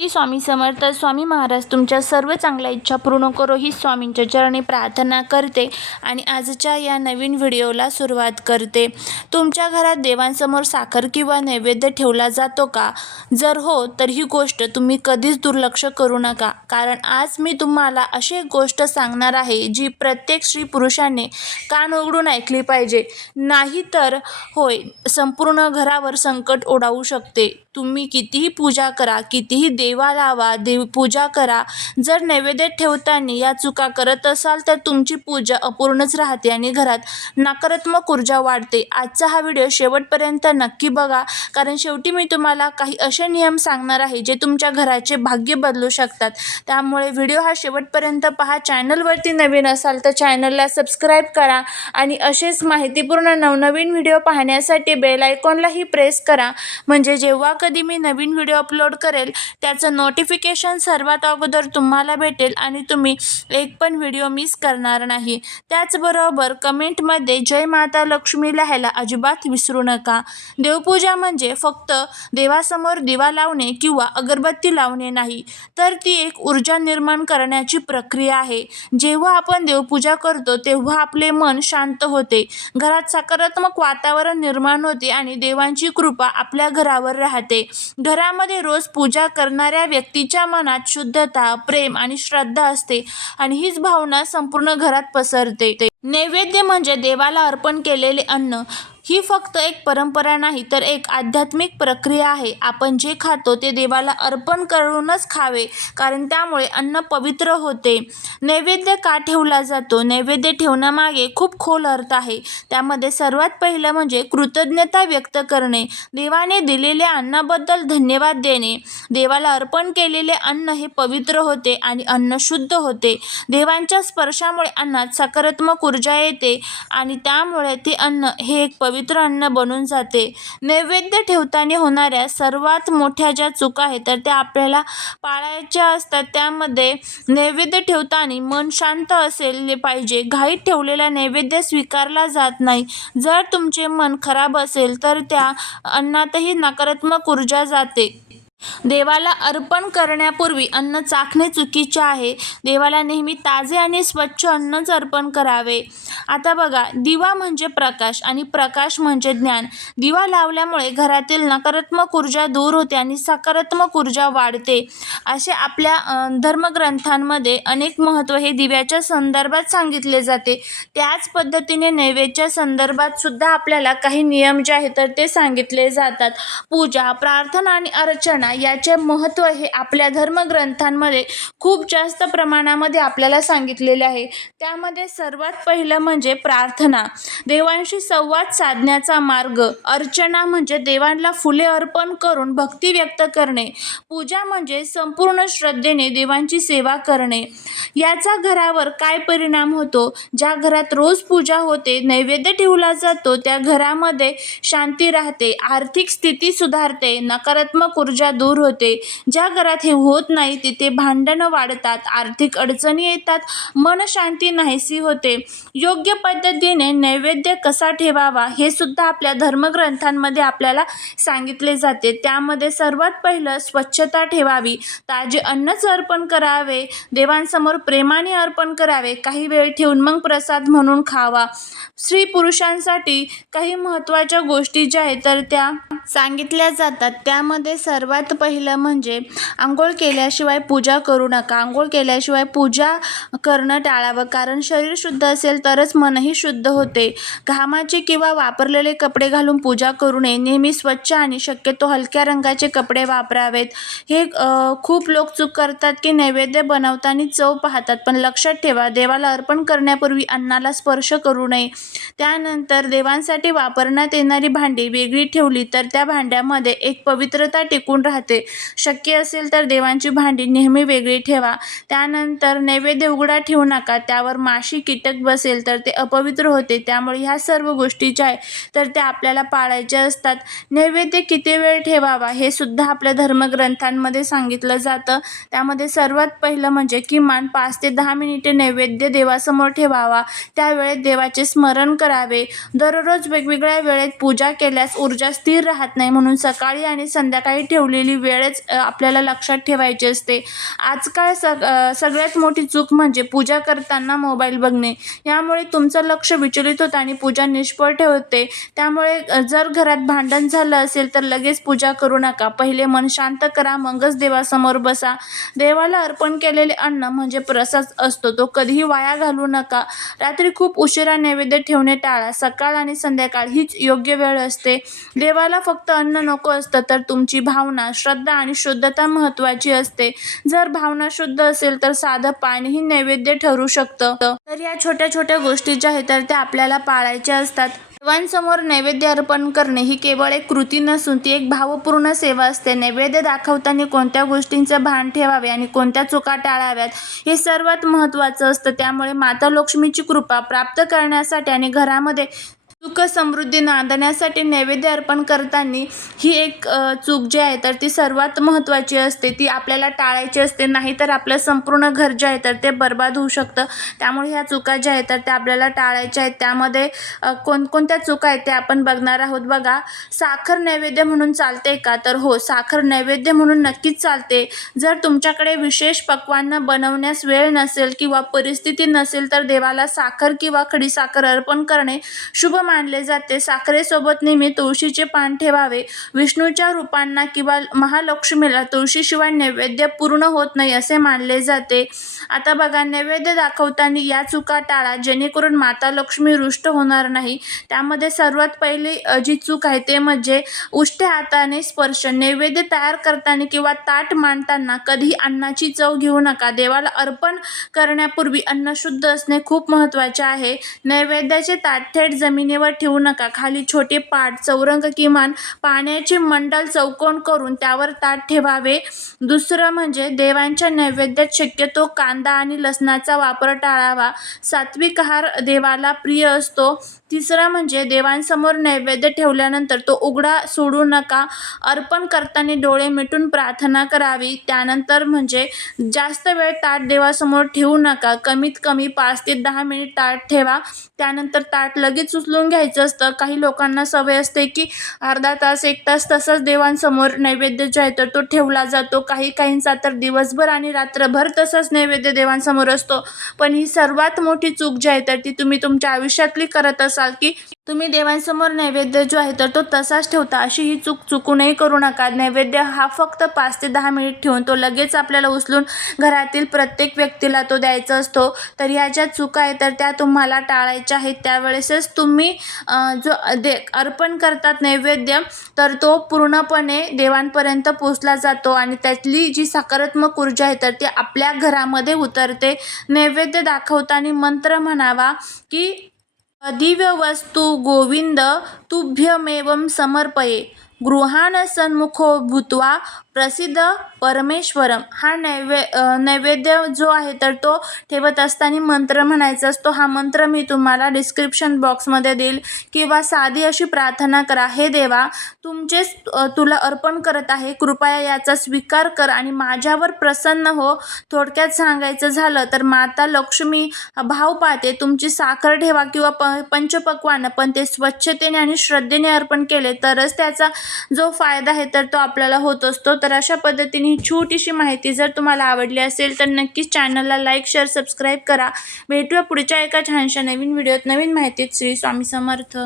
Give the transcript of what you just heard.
श्री स्वामी समर्थ. स्वामी महाराज तुमच्या सर्व चांगल्या इच्छा पूर्ण करो ही स्वामींच्या चरणी प्रार्थना करते आणि आजच्या या नवीन व्हिडिओला सुरुवात करते. तुमच्या घरात देवांसमोर साखर किंवा नैवेद्य ठेवला जातो का? जर हो तर ही गोष्ट तुम्ही कधीच दुर्लक्ष करू नका, कारण आज मी तुम्हाला अशी एक गोष्ट सांगणार आहे जी प्रत्येक स्त्री पुरुषाने कान उघडून ऐकली पाहिजे, नाही तर होय संपूर्ण घरावर संकट ओढावू शकते. तुम्ही कितीही पूजा करा, कितीही देवा लावा, पूजा करा, जर नैवेद्य ठेवताना या चुका करत असाल तर तुमची पूजा अपूर्णच राहते आणि घरात नकारात्मक ऊर्जा वाढते. आजचा हा व्हिडिओ शेवटपर्यंत नक्की बघा, कारण शेवटी मी तुम्हाला काही असे नियम सांगणार आहे जे तुमच्या घराचे भाग्य बदलू शकतात. त्यामुळे व्हिडिओ हा शेवटपर्यंत पहा. चॅनलवरती नवीन असाल तर चॅनलला सबस्क्राईब करा आणि असेच माहितीपूर्ण नवनवीन व्हिडिओ पाहण्यासाठी बेल आयकॉनलाही प्रेस करा, म्हणजे जेव्हा कधी मी नवीन व्हिडिओ अपलोड करेल त्याचं नोटिफिकेशन सर्वात अगोदर तुम्हाला भेटेल आणि तुम्ही एक पण व्हिडिओ मिस करणार नाही. त्याचबरोबर कमेंटमध्ये जय माता लक्ष्मी लिहायला अजिबात विसरू नका. देवपूजा म्हणजे फक्त देवासमोर दिवा लावणे किंवा अगरबत्ती लावणे नाही, तर ती एक ऊर्जा निर्माण करण्याची प्रक्रिया आहे. जेव्हा आपण देवपूजा करतो तेव्हा आपले मन शांत होते, घरात सकारात्मक वातावरण निर्माण होते आणि देवांची कृपा आपल्या घरावर राहते. घरामध्ये रोज पूजा करणाऱ्या व्यक्तीच्या मनात शुद्धता, प्रेम आणि श्रद्धा असते आणि हीच भावना संपूर्ण घरात पसरते. नैवेद्य म्हणजे देवाला अर्पण केलेले अन्न. ही फक्त एक परंपरा नाही तर एक आध्यात्मिक प्रक्रिया आहे. आपण जे खातो ते देवाला अर्पण करूनच खावे, कारण त्यामुळे अन्न पवित्र होते. नैवेद्य का ठेवला जातो? नैवेद्य ठेवण्यामागे खूप खोल अर्थ आहे. त्यामध्ये सर्वात पहिलं म्हणजे कृतज्ञता व्यक्त करणे, देवाने दिलेल्या अन्नाबद्दल धन्यवाद देणे. देवाला अर्पण केलेले अन्न हे पवित्र होते आणि अन्न शुद्ध होते. देवांच्या स्पर्शामुळे अन्नात सकारात्मक ऊर्जा येते आणि त्यामुळे ते अन्न हे एक पवित्र अन्न बनून जाते. नैवेद्य ठेवताना होणाऱ्या सर्वात मोठ्या ज्या चुका आहेत तर त्या आपल्याला पाळायच्या असतात. त्यामध्ये नैवेद्य ठेवताना मन शांत असले पाहिजे. घाईत ठेवलेला नैवेद्य स्वीकारला जात नाही. जर तुमचे मन खराब असेल तर त्या अन्नातही नकारात्मक ऊर्जा जाते. देवाला अर्पण करण्यापूर्वी अन्न चाखणे चुकीचे आहे. देवाला नेहमी ताजे आणि स्वच्छ अन्नच अर्पण करावे. आता बघा, दिवा म्हणजे प्रकाश आणि प्रकाश म्हणजे ज्ञान. दिवा लावल्यामुळे घरातील नकारात्मक ऊर्जा दूर होते आणि सकारात्मक ऊर्जा वाढते. असे आपल्या धर्मग्रंथांमध्ये अनेक महत्त्व हे दिव्याच्या संदर्भात सांगितले जाते. त्याच पद्धतीने नैवेद्याच्या संदर्भात सुद्धा आपल्याला काही नियम जे आहेत तर ते सांगितले जातात. पूजा, प्रार्थना आणि अर्चना याचे महत्त्व हे आपल्या धर्मग्रंथांमध्ये खूप जास्त प्रमाणामध्ये आपल्याला सांगितलेले आहे. त्यामध्ये सर्वात पहिलं म्हणजे प्रार्थना, देवांशी संवाद साधण्याचा मार्ग. अर्चना म्हणजे देवांना फुले अर्पण करून भक्ती व्यक्त करणे. पूजा म्हणजे संपूर्ण श्रद्धेने देवांची सेवा करणे. याचा घरावर काय परिणाम होतो? ज्या घरात रोज पूजा होते, नैवेद्य ठेवला जातो, त्या घरामध्ये शांती राहते, आर्थिक स्थिती सुधारते, नकारात्मक ऊर्जा दूर होते. ज्या घरात हे होत नाही तिथे भांडणं वाढतात, आर्थिक अडचणी येतात, मनशांती नाहीशी होते. योग्य पद्धतीने नैवेद्य कसा ठेवावा हे सुद्धा आपल्या धर्मग्रंथांमध्ये आपल्याला सांगितले जाते. त्यामध्ये सर्वात पहिलं स्वच्छता ठेवावी, ताजे अन्नच अर्पण करावे, देवांसमोर प्रेमाने अर्पण करावे, काही वेळ ठेवून मग प्रसाद म्हणून खावा. स्त्री पुरुषांसाठी काही महत्त्वाच्या गोष्टी ज्या आहेत तर त्या सांगितल्या जातात. त्यामध्ये सर्वात पहिलं म्हणजे आंघोळ केल्याशिवाय पूजा करू नका. आंघोळ केल्याशिवाय पूजा करणं टाळावं, कारण शरीर शुद्ध असेल तरच मनही शुद्ध होते. घामाचे किंवा वापरलेले कपडे घालून पूजा करू नये. नेहमी स्वच्छ आणि शक्यतो हलक्या रंगाचे कपडे वापरावेत. हे खूप लोक चूक करतात की नैवेद्य बनवताना चव पाहतात, पण लक्षात ठेवा देवाला अर्पण करण्यापूर्वी अन्नाला स्पर्श करू नये. त्यानंतर देवांसाठी वापरण्यात येणारी भांडी वेगळी ठेवली तर त्या भांड्यामध्ये एक पवित्रता टिकून राहते. शक्य असेल तर देवांची भांडी नेहमी वेगळी ठेवा. त्यानंतर नैवेद्य उघडा ठेवू नका, त्यावर माशी, कीटक बसेल तर ते अपवित्र होते. त्यामुळे ह्या सर्व गोष्टी ज्या आहेत तर त्या आपल्याला पाळायच्या असतात. नैवेद्य किती वेळ ठेवावा हे सुद्धा आपल्या धर्मग्रंथांमध्ये सांगितलं जातं. त्यामध्ये सर्वात पहिलं म्हणजे किमान 5 ते 10 मिनिटे नैवेद्य देवासमोर ठेवावा. त्यावेळेत देवाचे स्मरण करावे. दररोज वेगवेगळ्या वेळेत पूजा केल्यास ऊर्जा स्थिर राहत नाही, म्हणून सकाळी आणि संध्याकाळी ठेवलेली पहिली वेळच आपल्याला लक्षात ठेवायची असते. आजकाल सगळ्यात मोठी चूक म्हणजे पूजा करताना मोबाईल बघणे. यामुळे तुमचं लक्ष विचलित होतं आणि पूजा निष्फळ ठेवते. त्यामुळे जर घरात भांडण झालं असेल तर लगेच पूजा करू नका. पहिले मन शांत करा, मगच देवासमोर बसा. देवाला अर्पण केलेले अन्न म्हणजे प्रसाद असतो, तो कधीही वाया घालवू नका. रात्री खूप उशिरा नैवेद्य ठेवणे टाळा. सकाळ आणि संध्याकाळ हीच योग्य वेळ असते. देवाला फक्त अन्न नको असतं, तर तुमची भावना, श्रद्धा आणि शुद्धता महत्त्वाची असते. जर भावना शुद्ध असेल तर साधं पाणीही नैवेद्य ठरू शकतं. तर या छोट्या छोट्या गोष्टी ज्या आहेत तर त्या आपल्याला पाळायच्या असतात. देवांसमोर नैवेद्य अर्पण करणे ही केवळ एक कृती नसून ती एक भावपूर्ण सेवा असते. नैवेद्य दाखवताना कोणत्या गोष्टींचं भान ठेवावे आणि कोणत्या चुका टाळाव्यात हे सर्वात महत्त्वाचं असतं. त्यामुळे माता लक्ष्मीची कृपा प्राप्त करण्यासाठी आणि घरामध्ये सुख समृद्धी नांदण्यासाठी नैवेद्य अर्पण करताना ही एक चूक जी आहे तर ती सर्वात महत्त्वाची असते, ती आपल्याला टाळायची असते. नाहीतर आपलं संपूर्ण घर जे आहे तर ते बर्बाद होऊ शकतं. त्यामुळे ह्या चुका ज्या आहेत तर त्या आपल्याला टाळायच्या आहेत. त्यामध्ये कोणकोणत्या चुका आहेत ते आपण बघणार आहोत. बघा, साखर नैवेद्य म्हणून चालते का? तर हो, साखर नैवेद्य म्हणून नक्कीच चालते. जर तुमच्याकडे विशेष पक्वान्न बनवण्यास वेळ नसेल किंवा परिस्थिती नसेल तर देवाला साखर किंवा खडीसाखर अर्पण करणे शुभ मानले जाते. साखरेसोबत नेहमी तुळशीचे पान ठेवावे. विष्णूच्या रूपांना किंवा महालक्ष्मीला तुळशीशिवाय नैवेद्य पूर्ण होत नाही असे मानले जाते. आता बघा, नैवेद्य दाखवताना या चुका टाळा, जेणेकरून माता लक्ष्मी रुष्ट होणार नाही. त्यामध्ये सर्वात पहिली जी चूक आहे ते म्हणजे उष्ट्या हाताने स्पर्श. नैवेद्य तयार करताना किंवा ताट मांडताना कधीही अन्नाची चव घेऊ नका. देवाला अर्पण करण्यापूर्वी अन्न शुद्ध असणे खूप महत्त्वाचे आहे. नैवेद्याचे ताट थेट जमिनीवर ठेवू नका. खाली छोटे पाट, चौरंग किमान पाण्याचे मंडल चौकोन करून त्यावर ताट ठेवावे. दुसरं म्हणजे देवांच्या नैवेद्यात शक्यतो कांदा आणि लसणाचा वापर टाळावा. सात्विक आहार देवाला प्रिय असतो. तिसरं म्हणजे देवांसमोर नैवेद्य ठेवल्यानंतर तो उघडा सोडू नका. अर्पण करताना डोळे मिटून प्रार्थना करावी. त्यानंतर म्हणजे जास्त वेळ ताट देवासमोर ठेवू नका. कमीत कमी 5 ते 10 मिनिट ताट ठेवा. त्यानंतर ताट लगेच उचलून घ्यायचं असतं. काही लोकांना सवय असते की अर्धा तास 1 तास तसंच देवांसमोर नैवेद्य जो आहे तर तो ठेवला जातो. काहींचा तर दिवसभर आणि रात्रभर तसंच नैवेद्य देवांसमोर असतो. पण ही सर्वात मोठी चूक जी आहे तर ती तुम्ही तुमच्या आयुष्यातली करत असाल की तुम्ही देवांसमोर नैवेद्य जो आहे तर तो तसाच ठेवता. अशी ही चूक चुकूनही करू नका. नैवेद्य हा फक्त 5 ते 10 मिनिट ठेवून तो लगेच आपल्याला उचलून घरातील प्रत्येक व्यक्तीला तो द्यायचा असतो. तर ह्या ज्या चुका आहेत तर त्या तुम्हाला टाळायच्या आहेत. त्यावेळेसच तुम्ही जो अर्पण करतात नैवेद्य तर तो पूर्णपणे देवांपर्यंत पोचला जातो आणि त्यातली जी सकारात्मक ऊर्जा आहे तर ती आपल्या घरामध्ये उतरते. नैवेद्य दाखवताना मंत्र म्हणावा की दिव्य वस्तू गोविंद तुभ्यमेवं समर्पये गृहाण सन्मुखो भूत्वा प्रसिद्ध परमेश्वरम. हा नैवेद्य जो आहे तर तो ठेवत असताना मंत्र म्हणायचा असतो. हा मंत्र मी तुम्हाला डिस्क्रिप्शन बॉक्समध्ये देईल. किंवा साधी अशी प्रार्थना करा, हे देवा, तुला अर्पण करत आहे, कृपया याचा स्वीकार कर आणि माझ्यावर प्रसन्न हो. थोडक्यात सांगायचं झालं तर माता लक्ष्मी भाव पाहते. तुमची साखर ठेवा किंवा पंचपक्वान्न, पण ते स्वच्छतेने आणि श्रद्धेने अर्पण केले तरच त्याचा जो फायदा आहे तर तो आपल्याला होत असतो. तर अशा पद्धतीने ही छोटीशी माहिती जर तुम्हाला आवडली असेल तर नक्कीच चॅनलला लाईक, शेअर, सबस्क्राईब करा. भेटूया पुढच्या एका छानशा नवीन व्हिडिओत नवीन माहितीत. श्री स्वामी समर्थ.